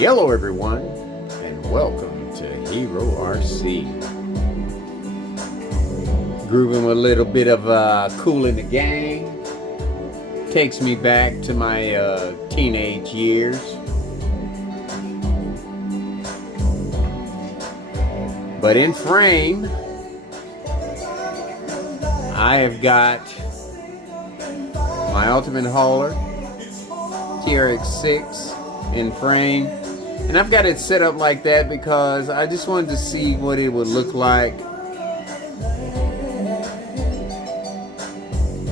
Hello everyone, and welcome to HERORC. Grooving with a little bit of Kool in the Gang. Takes me back to my teenage years. But in frame, I have got my ultimate hauler, Trx6 in frame, and I've got it set up like that because I just wanted to see what it would look like,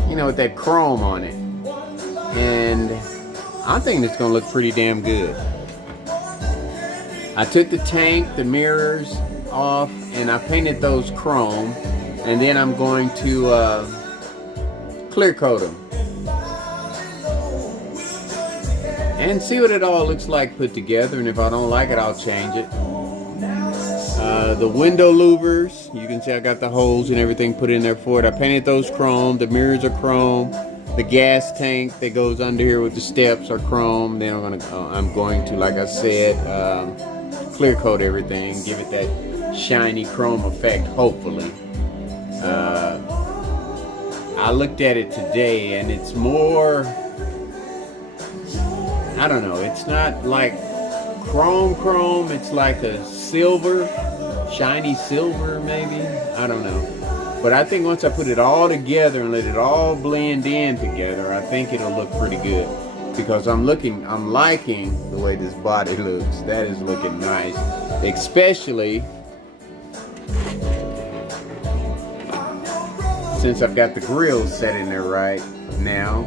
you know, with that chrome on it, and I think it's gonna look pretty damn good. I took the tank, the mirrors off, and I painted those chrome, and then I'm going to clear coat them and see what it all looks like put together, and if I don't like it, I'll change it. The window louvers, you can see I got the holes and everything put in there for it. I painted those chrome. The mirrors are chrome. The gas tank that goes under here with the steps are chrome. Then I'm going to, like I said, clear coat everything, give it that shiny chrome effect, hopefully. I looked at it today, and it's more, I don't know, it's not like chrome, it's like a silver, shiny silver maybe, I don't know. But I think once I put it all together and let it all blend in together, I think it'll look pretty good. Because I'm liking the way this body looks. That is looking nice. Especially since I've got the grill set in there right now.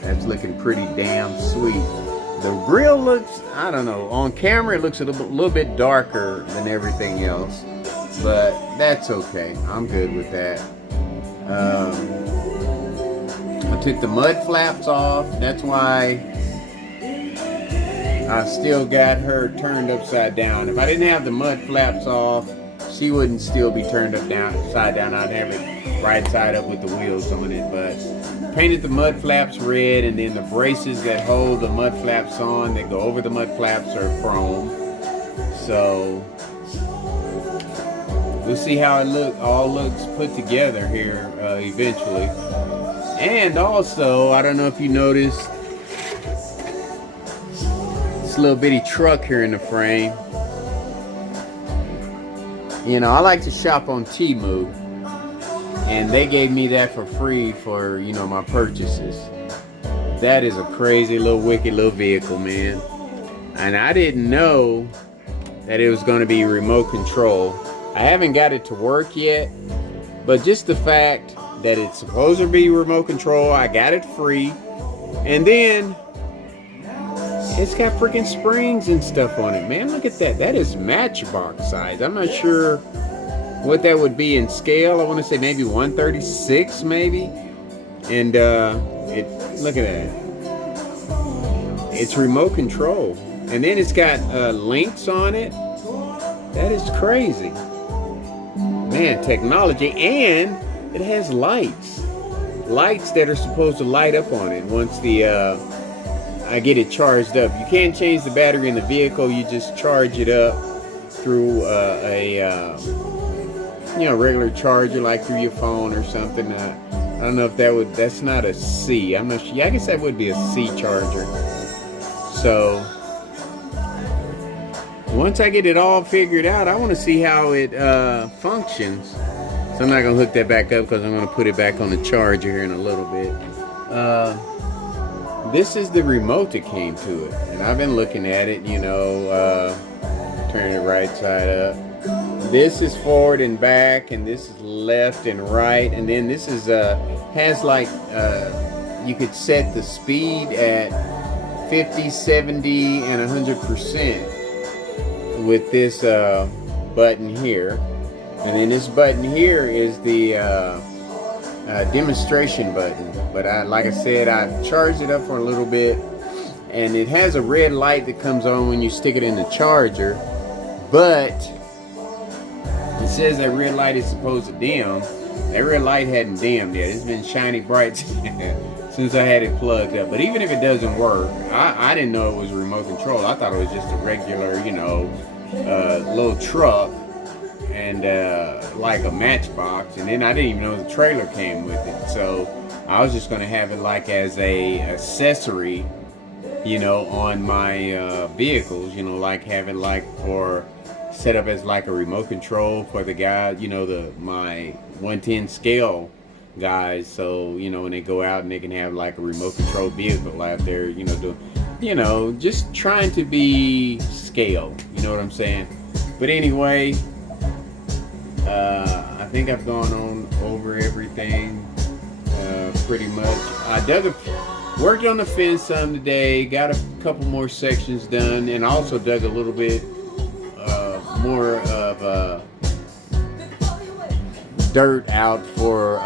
That's looking pretty damn sweet. The grill looks, I don't know, on camera it looks a little bit darker than everything else, but that's okay. I'm good with that. I took the mud flaps off. That's why I still got her turned upside down. If I didn't have the mud flaps off, she wouldn't still be turned upside down. I'd have it right side up with the wheels on it, but painted the mud flaps red, and then the braces that hold the mud flaps on, that go over the mud flaps, are chrome. So we'll see how it all looks put together here eventually. And also, I don't know if you noticed this little bitty truck here in the frame. You know, I like to shop on Temu, and they gave me that for free for, you know, my purchases. That is a crazy little wicked little vehicle, man. And I didn't know that it was going to be remote control. I haven't got it to work yet, but just the fact that it's supposed to be remote control, I got it free, and then it's got freaking springs and stuff on it, man. Look at that. That is matchbox size. I'm not sure what that would be in scale. I want to say maybe 1/36 maybe. And look at that. It's remote control, and then it's got links on it. That is crazy, man. Technology. And it has lights that are supposed to light up on it once I get it charged up. You can't change the battery in the vehicle. You just charge it up through you know, regular charger, like through your phone or something. I don't know if that's not a C. I'm not sure. Yeah, I guess that would be a C charger. So once I get it all figured out, I want to see how it functions. So I'm not going to hook that back up because I'm going to put it back on the charger here in a little bit. This is the remote that came to it. And I've been looking at it, you know, turn it right side up. This is forward and back, and this is left and right. And then this is, has like, you could set the speed at 50, 70, and 100% with this button here. And then this button here is the demonstration button. But like I said, I charged it up for a little bit, and it has a red light that comes on when you stick it in the charger. But it says that red light is supposed to dim. That red light hadn't dimmed yet. It's been shiny bright since I had it plugged up. But even if it doesn't work, I didn't know it was remote control. I thought it was just a regular, you know, little truck and like a matchbox. And then I didn't even know the trailer came with it. So I was just gonna have it like as a accessory, you know, on my vehicles. You know, like have it like for set up as like a remote control for the guy, you know, my 110 scale guys, so you know when they go out and they can have like a remote control vehicle out there, you know, doing, you know, just trying to be scale, you know what I'm saying. But anyway, I think I've gone on over everything pretty much. I worked on the fence some today, got a couple more sections done, and also dug a little bit more of dirt out for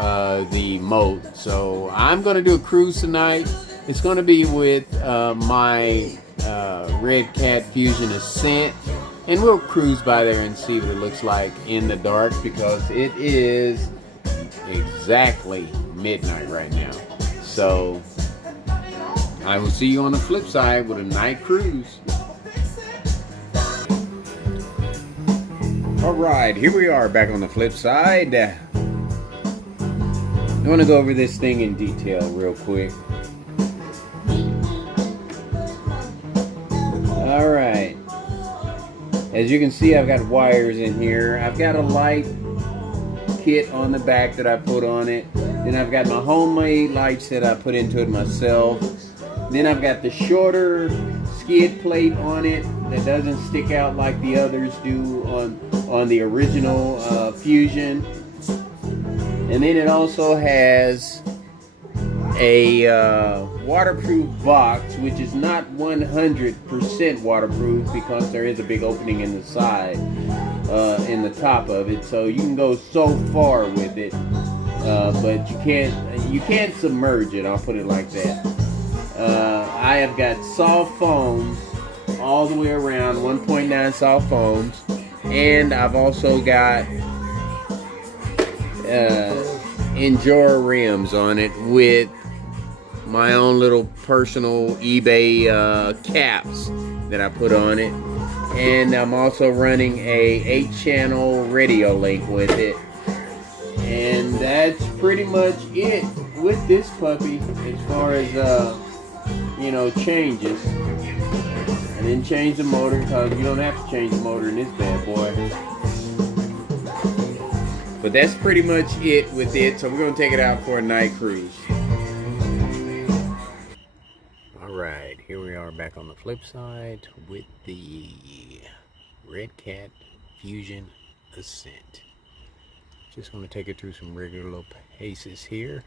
the moat. So I'm gonna do a cruise tonight. It's gonna be with my Red Cat Fusion Ascent, and we'll cruise by there and see what it looks like in the dark, because it is exactly midnight right now. So I will see you on the flip side with a night cruise. Alright, here we are back on the flip side. I want to go over this thing in detail real quick. Alright, as you can see, I've got wires in here. I've got a light kit on the back that I put on it. Then I've got my homemade lights that I put into it myself. Then I've got the shorter skid plate on it that doesn't stick out like the others do on the original Fusion. And then it also has a waterproof box, which is not 100% waterproof because there is a big opening in the side, in the top of it, so you can go so far with it, but you can't submerge it, I'll put it like that. I have got soft foams all the way around, 1.9 soft foams, and I've also got Endure rims on it with my own little personal eBay caps that I put on it, and I'm also running a 8-channel radio link with it, and that's pretty much it with this puppy as far as you know, changes. I didn't change the motor because you don't have to change the motor in this bad boy. But that's pretty much it with it. So we're going to take it out for a night cruise. Alright, here we are back on the flip side with the Red Cat Fusion Ascent. Just going to take it through some regular little paces here.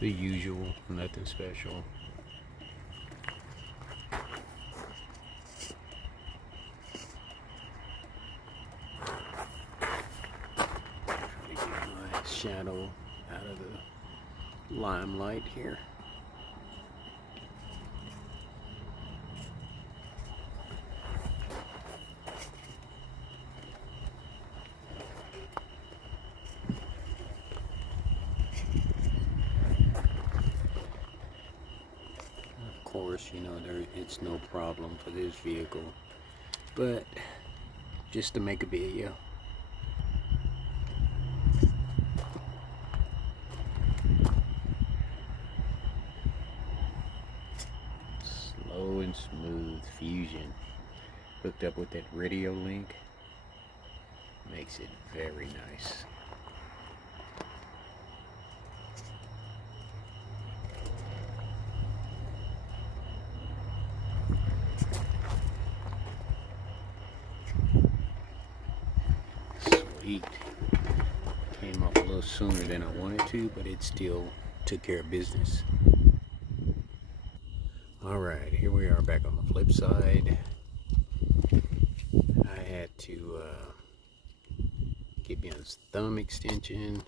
The usual, nothing special. Try to get my shadow out of the limelight here. Of course, you know, it's no problem for this vehicle, but just to make a video. Slow and smooth Fusion hooked up with that radio link makes it very nice. Sweet. Came off a little sooner than I wanted to, but it still took care of business. Alright, here we are back on the flip side. I had to get me a thumb extension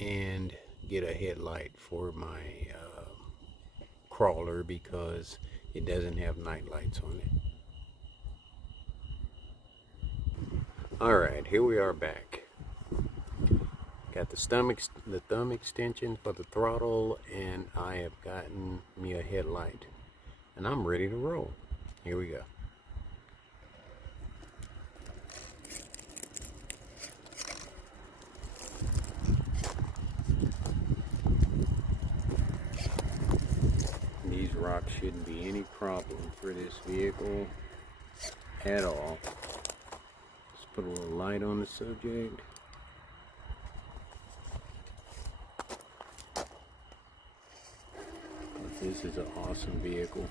and get a headlight for my crawler because it doesn't have night lights on it. Alright, here we are back. Got the thumb extension for the throttle, and I have gotten me a headlight. And I'm ready to roll. Here we go. These rocks shouldn't be any problem for this vehicle at all. Let's put a little light on the subject. This is an awesome vehicle.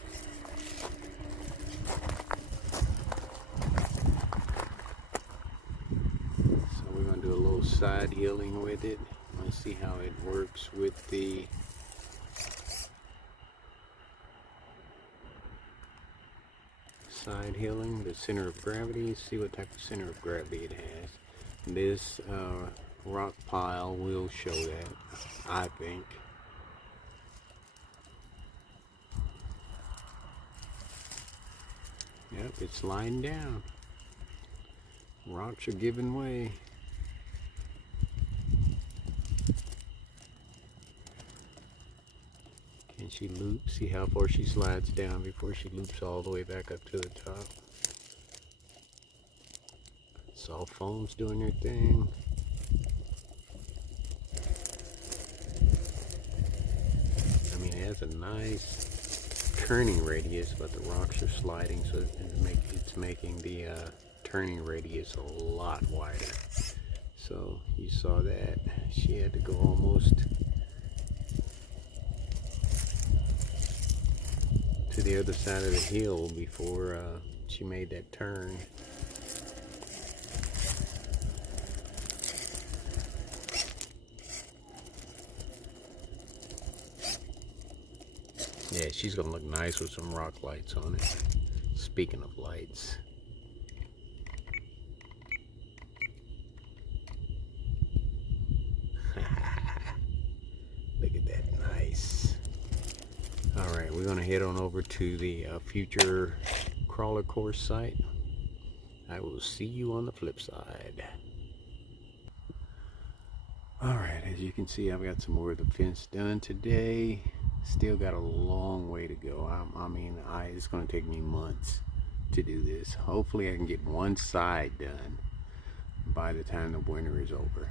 So we're going to do a little side healing with it. Let's see how it works with the side healing, the center of gravity. See what type of center of gravity it has. This rock pile will show that, I think. Yep, it's sliding down. Rocks are giving way. Can she loop? See how far she slides down before she loops all the way back up to the top. Soft foam's doing their thing. I mean, it has a nice turning radius, but the rocks are sliding, so it's making the turning radius a lot wider. So you saw that she had to go almost to the other side of the hill before she made that turn. Yeah, she's gonna look nice with some rock lights on it. Speaking of lights. Look at that, nice. Alright, we're gonna head on over to the future crawler course site. I will see you on the flip side. Alright, as you can see, I've got some more of the fence done today. Still got a long way to go. It's going to take me months to do this. Hopefully I can get one side done by the time the winter is over.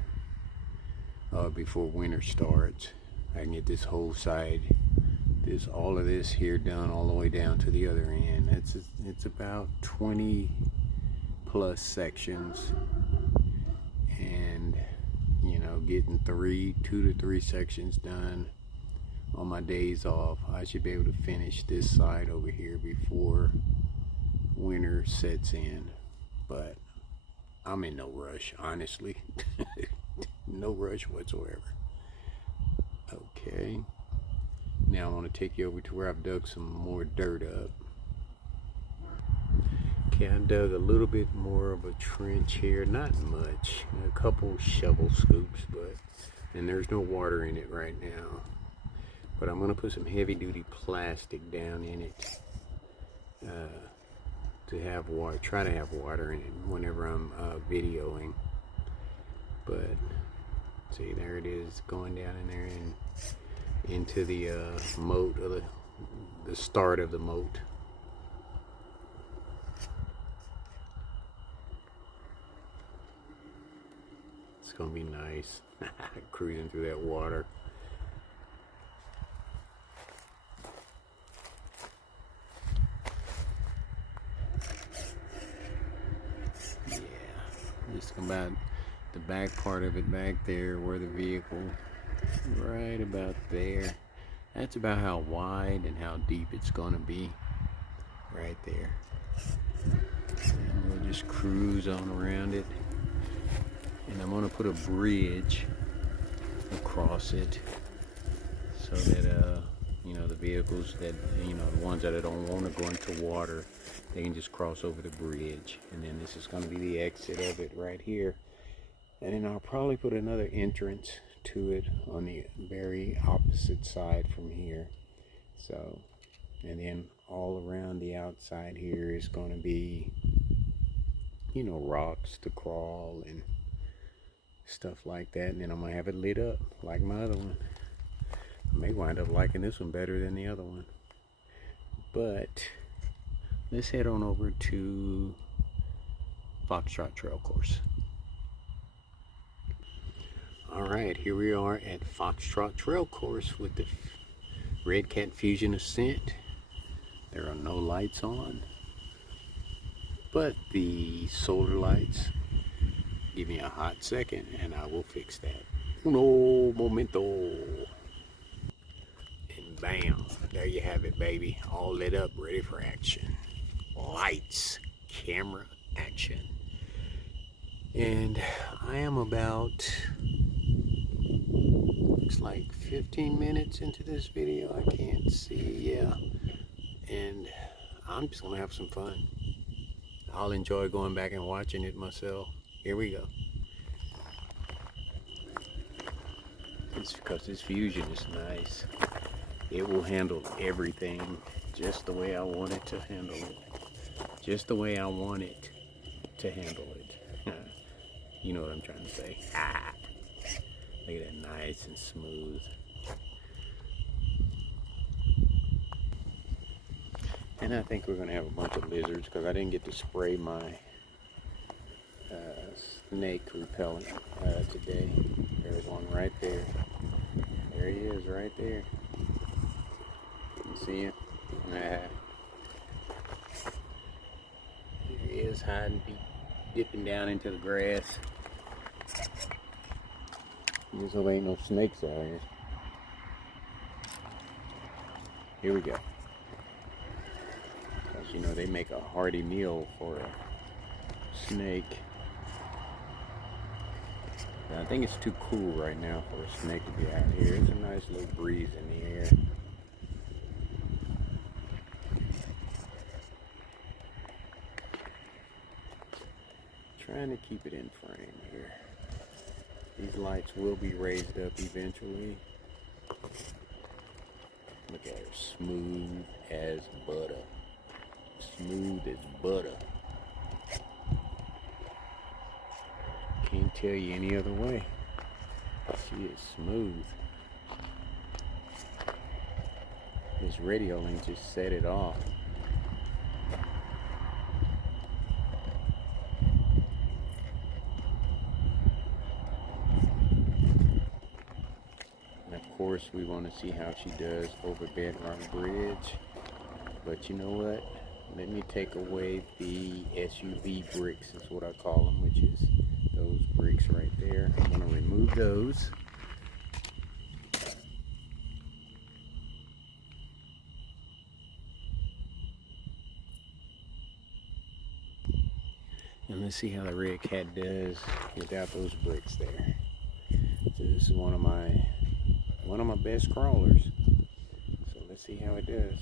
Before winter starts, I can get this whole side, all of this here done all the way down to the other end. It's about 20 plus sections, and you know, getting 2 to 3 sections done on my days off, I should be able to finish this side over here before winter sets in. But I'm in no rush, honestly. No rush whatsoever. Okay, now I want to take you over to where I've dug some more dirt up. Okay, I dug a little bit more of a trench here, not much, a couple shovel scoops, and there's no water in it right now. But I'm going to put some heavy duty plastic down in it to have water, try to have water in it whenever I'm videoing. But see, there it is, going down in there and into the moat, of the start of the moat. It's going to be nice. Cruising through that water. Just about the back part of it back there where the vehicle, right about there. That's about how wide and how deep it's going to be, right there. And we'll just cruise on around it, and I'm going to put a bridge across it so that you know, the vehicles that, you know, the ones that don't want to go into water, they can just cross over the bridge. And then this is going to be the exit of it right here. And then I'll probably put another entrance to it on the very opposite side from here. So, and then all around the outside here is going to be you know, rocks to crawl and stuff like that. And then I'm gonna have it lit up like my other one. I may wind up liking this one better than the other one. But let's head on over to Foxtrot Trail Course. Alright, here we are at Foxtrot Trail Course with the Red Cat Fusion Ascent. There are no lights on, but the solar lights. Give me a hot second and I will fix that. Uno momento. And bam, there you have it, baby. All lit up, ready for action. Lights, camera, action. And I am about, looks like 15 minutes into this video. I can't see, yeah. And I'm just gonna have some fun. I'll enjoy going back and watching it myself. Here we go. It's because this Fusion is nice. It will handle everything just the way I want it to handle it. Just the way I want it to handle it. You know what I'm trying to say. Ah, look at that, nice and smooth. And I think we're gonna have a bunch of lizards because I didn't get to spray my snake repellent today. There's one right there. There he is, right there. You can see him. There he is, hiding, dipping down into the grass. Just hope there ain't no snakes out here. Here we go. Because you know they make a hearty meal for a snake. But I think it's too cool right now for a snake to be out here. It's a nice little breeze in the air. Trying to keep it in frame here. These lights will be raised up eventually. Look at her, smooth as butter. Smooth as butter. Can't tell you any other way. She is smooth. This radio link just set it off. And of course we want to see how she does over Bedrock Bridge. But you know what? Let me take away the SUV bricks, is what I call them, which is those bricks right there. I'm going to remove those. And let's see how the Red Cat does without those bricks there. So this is one of my best crawlers. So let's see how it does.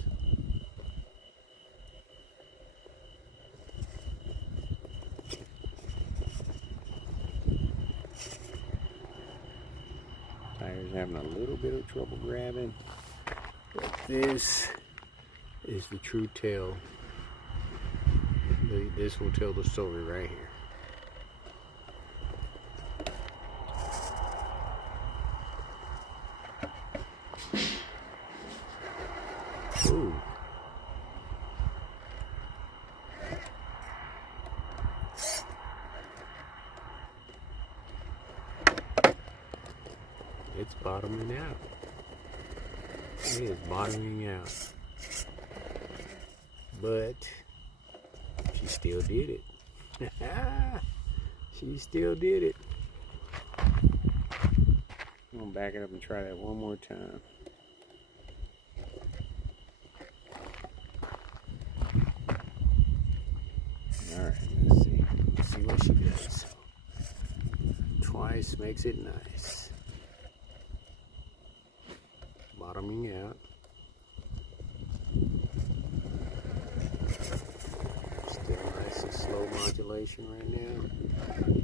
Tires having a little bit of trouble grabbing, but this is the true tale. This will tell the story right here. Ooh. It's bottoming out. It is bottoming out. But she still did it. She still did it. I'm gonna back it up and try that one more time. Alright, let's see. Let's see what she does. Twice makes it nice. Bottoming out. Still nice and slow modulation right now.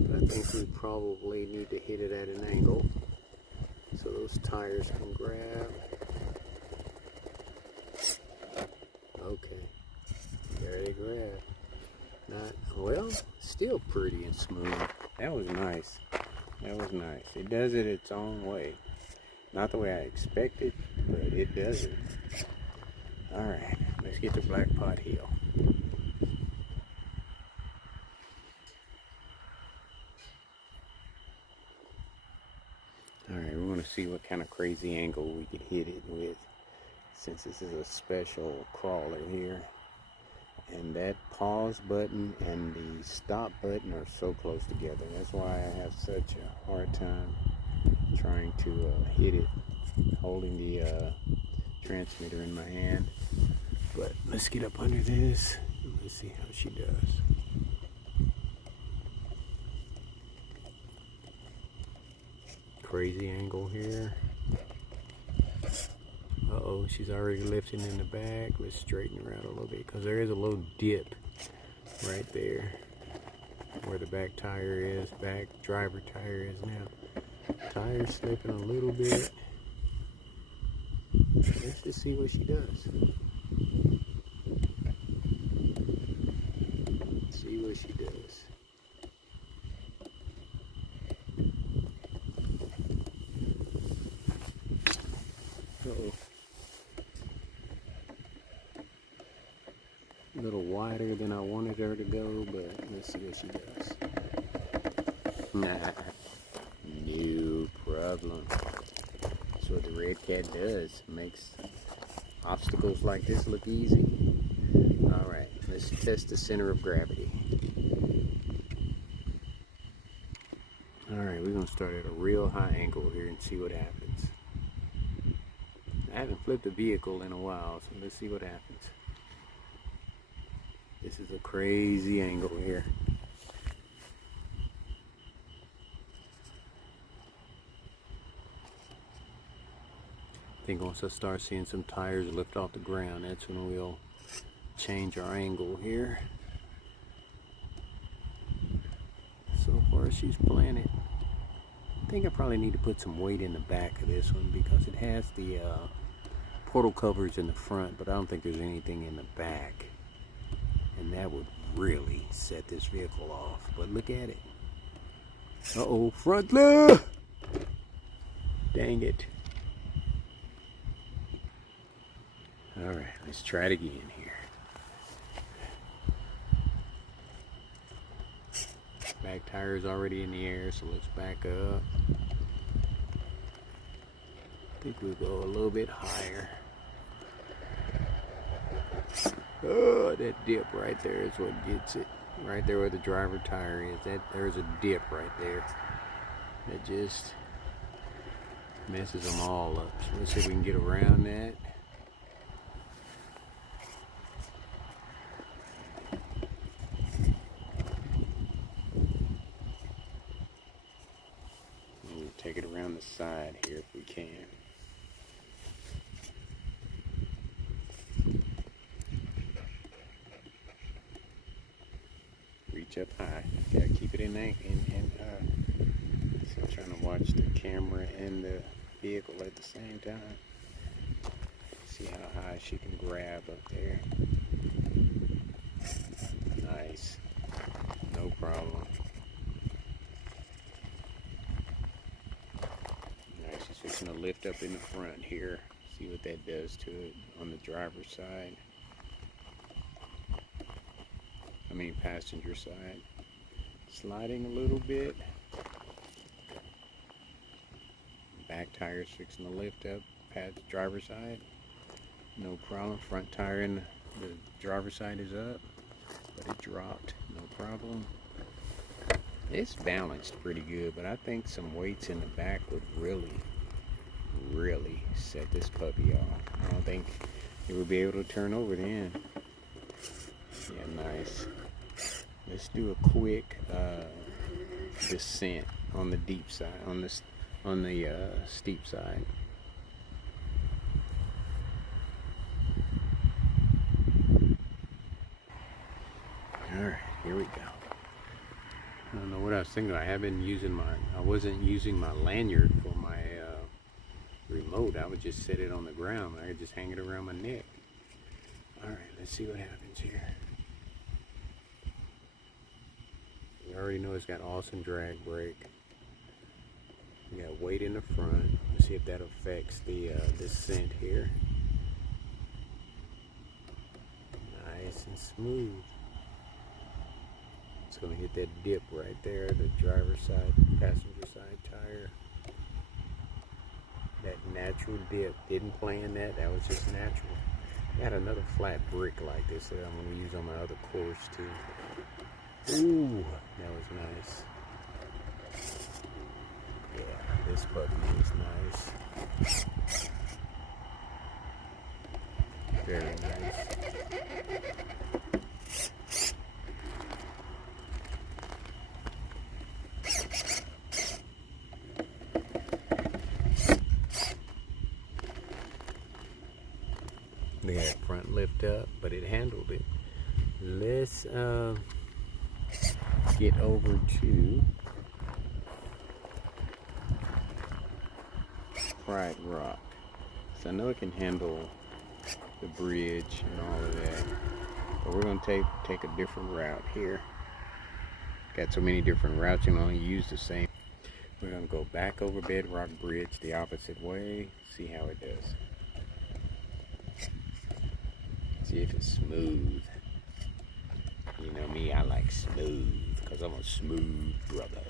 But I think we probably need to hit it at an angle so those tires can grab. Okay. There they grab. Not, well, still pretty and smooth. That was nice. That was nice. It does it its own way. Not the way I expected, but it does it. Alright, let's get to Black Pot Hill. Alright, we're going to see what kind of crazy angle we can hit it with, since this is a special crawler here. And that pause button and the stop button are so close together. That's why I have such a hard time trying to hit it, holding the transmitter in my hand. But let's get up under this and let's see how she does. Crazy angle here. Uh-oh, she's already lifting in the back. Let's straighten her out a little bit because there is a little dip right there where the back tire is, back driver tire is now. Tire's slipping a little bit. Let's just see what she does. See what she does. Uh-oh. A little wider than I wanted her to go, but let's see what she does. Nah, no problem. That's what the red cat does. Makes obstacles like this look easy. Alright, let's test the center of gravity. Alright, we're going to start at a real high angle here and see what happens. I haven't flipped a vehicle in a while, so let's see what happens. This is a crazy angle here. I think once I start seeing some tires lift off the ground, that's when we'll change our angle here. So far she's playing it. I think I probably need to put some weight in the back of this one because it has the portal covers in the front, but I don't think there's anything in the back. And that would really set this vehicle off. But look at it. Uh-oh, front left! Dang it. Alright, let's try it again here. Back tire is already in the air, so let's back up. I think we'll go a little bit higher. Oh, that dip right there is what gets it. Right there where the driver tire is. There's a dip right there. That just messes them all up. So let's see if we can get around that. We'll take it around the side here if we can. Reach up high. Gotta keep it in there. So I'm trying to watch the camera and the vehicle at the same time. See how high she can grab up there. Nice. No problem. Alright, she's fixing to lift up in the front here. See what that does to it on the driver's side. Passenger side. Sliding a little bit. Back tire's fixing to lift up past driver's side. No problem. Front tire in the driver's side is up, but it dropped. No problem. It's balanced pretty good, but I think some weights in the back would really set this puppy off. I don't think it would be able to turn over then. Yeah, nice. Let's do a quick descent on the deep side, on the steep side. All right, here we go. I don't know what I was thinking. I wasn't using my lanyard for my remote. I would just set it on the ground. I could just hang it around my neck. All right, let's see what happens here. You already know it's got awesome drag brake. You got weight in the front. Let's see if that affects the descent here. Nice and smooth. It's going to hit that dip right there, the driver's side, passenger side tire. That natural dip. Didn't plan that. That was just natural. Got another flat brick like this that I'm going to use on my other course too. Ooh, that was nice. Yeah, this button is nice. Very nice. They had front lift up, but it handled it. Let's get over to Pride Rock. So I know it can handle the bridge and all of that, but we're going to take a different route here. Got so many different routes, you can only use the same. We're going to go back over Bedrock Bridge the opposite way, see how it does. See if it's smooth. You know me, I like smooth, because I'm a smooth brother.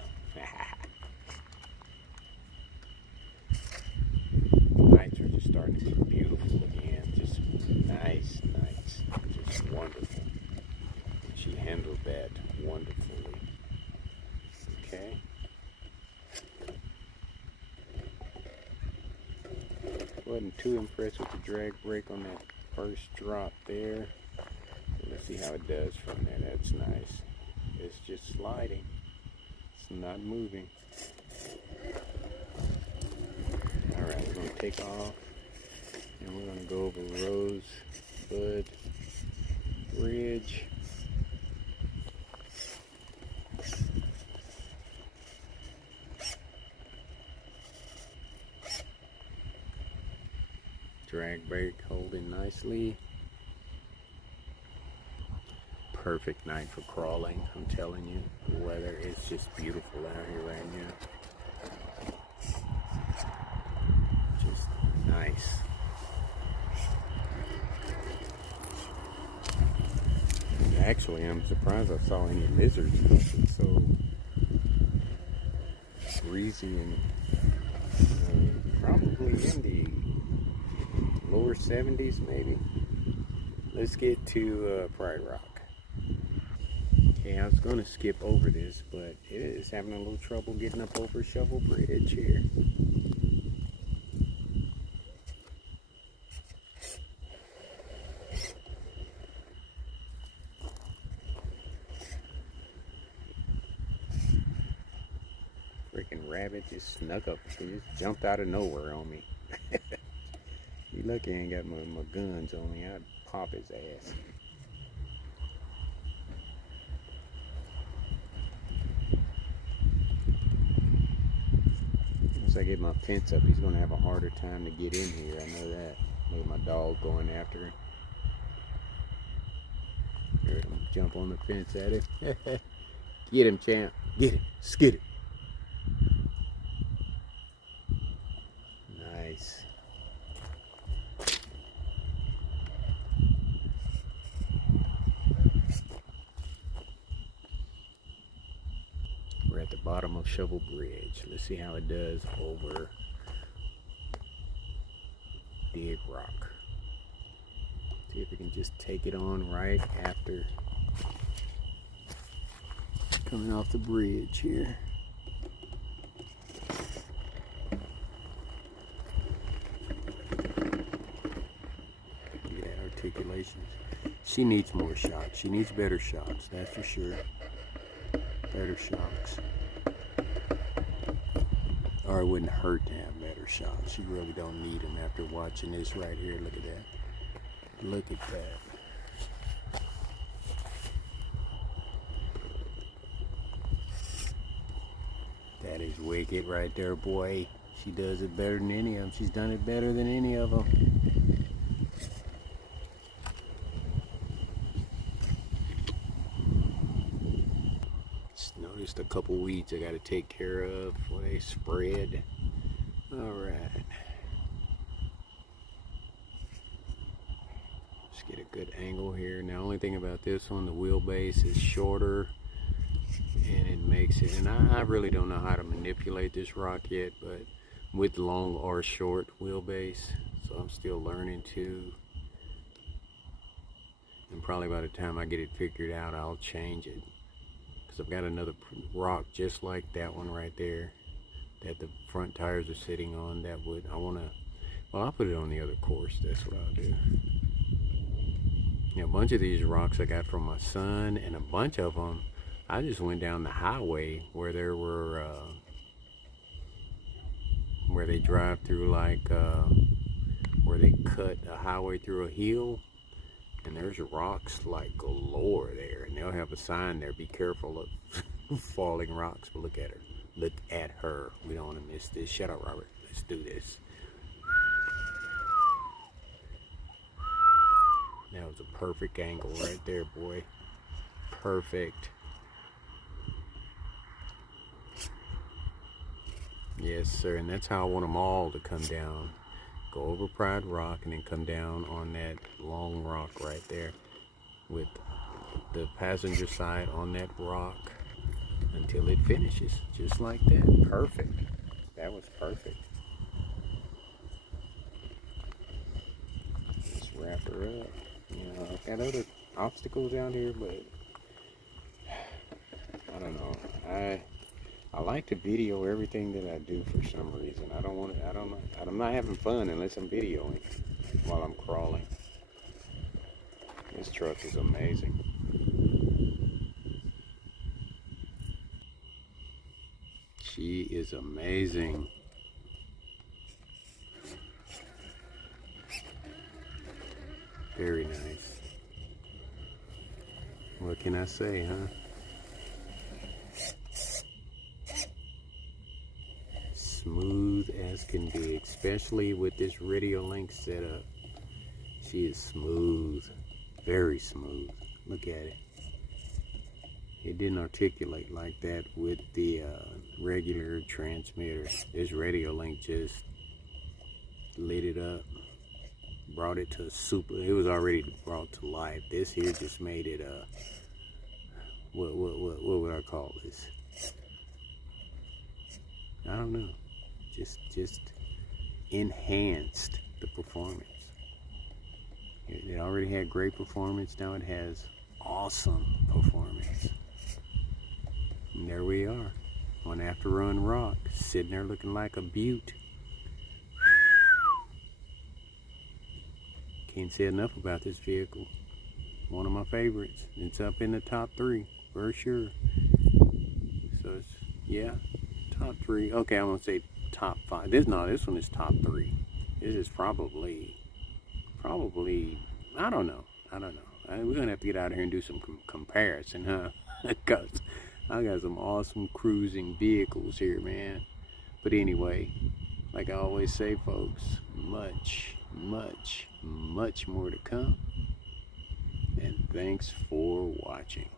Nights are just starting to be beautiful again. Just nice nights. Just wonderful. She handled that wonderfully. Okay. Wasn't too impressed with the drag brake on that first drop there. Let's see how it does from there. That's nice. It's just sliding. It's not moving. Alright, we're going to take off and we're going to go over Rosebud Bridge. Drag brake holding nicely. Perfect night for crawling, I'm telling you. The weather is just beautiful out here right now. Just nice. Actually, I'm surprised I saw any lizards. It's so breezy and probably in the lower 70s maybe. Let's get to Pride Rock. Okay, I was going to skip over this, but it is having a little trouble getting up over Shovel Bridge here. Freaking rabbit just snuck up. He just jumped out of nowhere on me. You lucky I ain't got my guns on me. I'd pop his ass. Once I get my fence up, he's going to have a harder time to get in here. I know that. Look at my dog going after him. Heard him jump on the fence at him. Get him, champ. Get him. Skid it. Nice. We're at the bottom of Shovel Bridge. Let's see how it does over Big Rock. See if we can just take it on right after coming off the bridge here. Yeah, articulations. She needs more shots. She needs better shots, that's for sure. Better shocks. Or it wouldn't hurt to have better shots. You really don't need them after watching this right here. Look at that. Look at that. That is wicked right there, boy. She does it better than any of them. She's done it better than any of them. Just notice just a couple weeds I got to take care of before they spread. All right. Just get a good angle here. Now, the only thing about this one, the wheelbase is shorter, and it makes it, and I really don't know how to manipulate this rock yet, but with long or short wheelbase, so I'm still learning too. And probably by the time I get it figured out, I'll change it, because I've got another rock just like that one right there that the front tires are sitting on. That would, I want to, well, I'll put it on the other course. That's what I'll do. You know, a bunch of these rocks I got from my son, and a bunch of them I just went down the highway where there were where they drive through, like where they cut a highway through a hill, and there's rocks like galore there, and they'll have a sign there, be careful of falling rocks. But look at her, look at her. We don't want to miss this. Shut up, Robert. Let's do this. That was a perfect angle right there, boy. Perfect. Yes, sir, and that's how I want them all to come down. Go over Pride Rock and then come down on that long rock right there with the passenger side on that rock until it finishes, just like that. Perfect. That was perfect. Let's wrap her up. You know, I've got other obstacles out here, but I don't know. I like to video everything that I do for some reason. I don't want to, I'm not having fun unless I'm videoing while I'm crawling. This truck is amazing. She is amazing. Very nice. What can I say, huh? Smooth as can be, especially with this radio link setup. She is smooth, very smooth. Look at it. It didn't articulate like that with the regular transmitter. This radio link just lit it up, brought it to super. It was already brought to life. This here just made it what would I call this? I don't know. Just enhanced the performance. It already had great performance. Now it has awesome performance. And there we are on After Run Rock, sitting there looking like a beaut. Can't say enough about this vehicle. One of my favorites. It's up in the top 3 for sure. So it's, yeah, top 3. Okay, I'm gonna say top 5. This one is top 3. This is probably I don't know. We're gonna have to get out of here and do some comparison, huh? Because I got some awesome cruising vehicles here, man. But anyway, like I always say, folks, much more to come. And thanks for watching.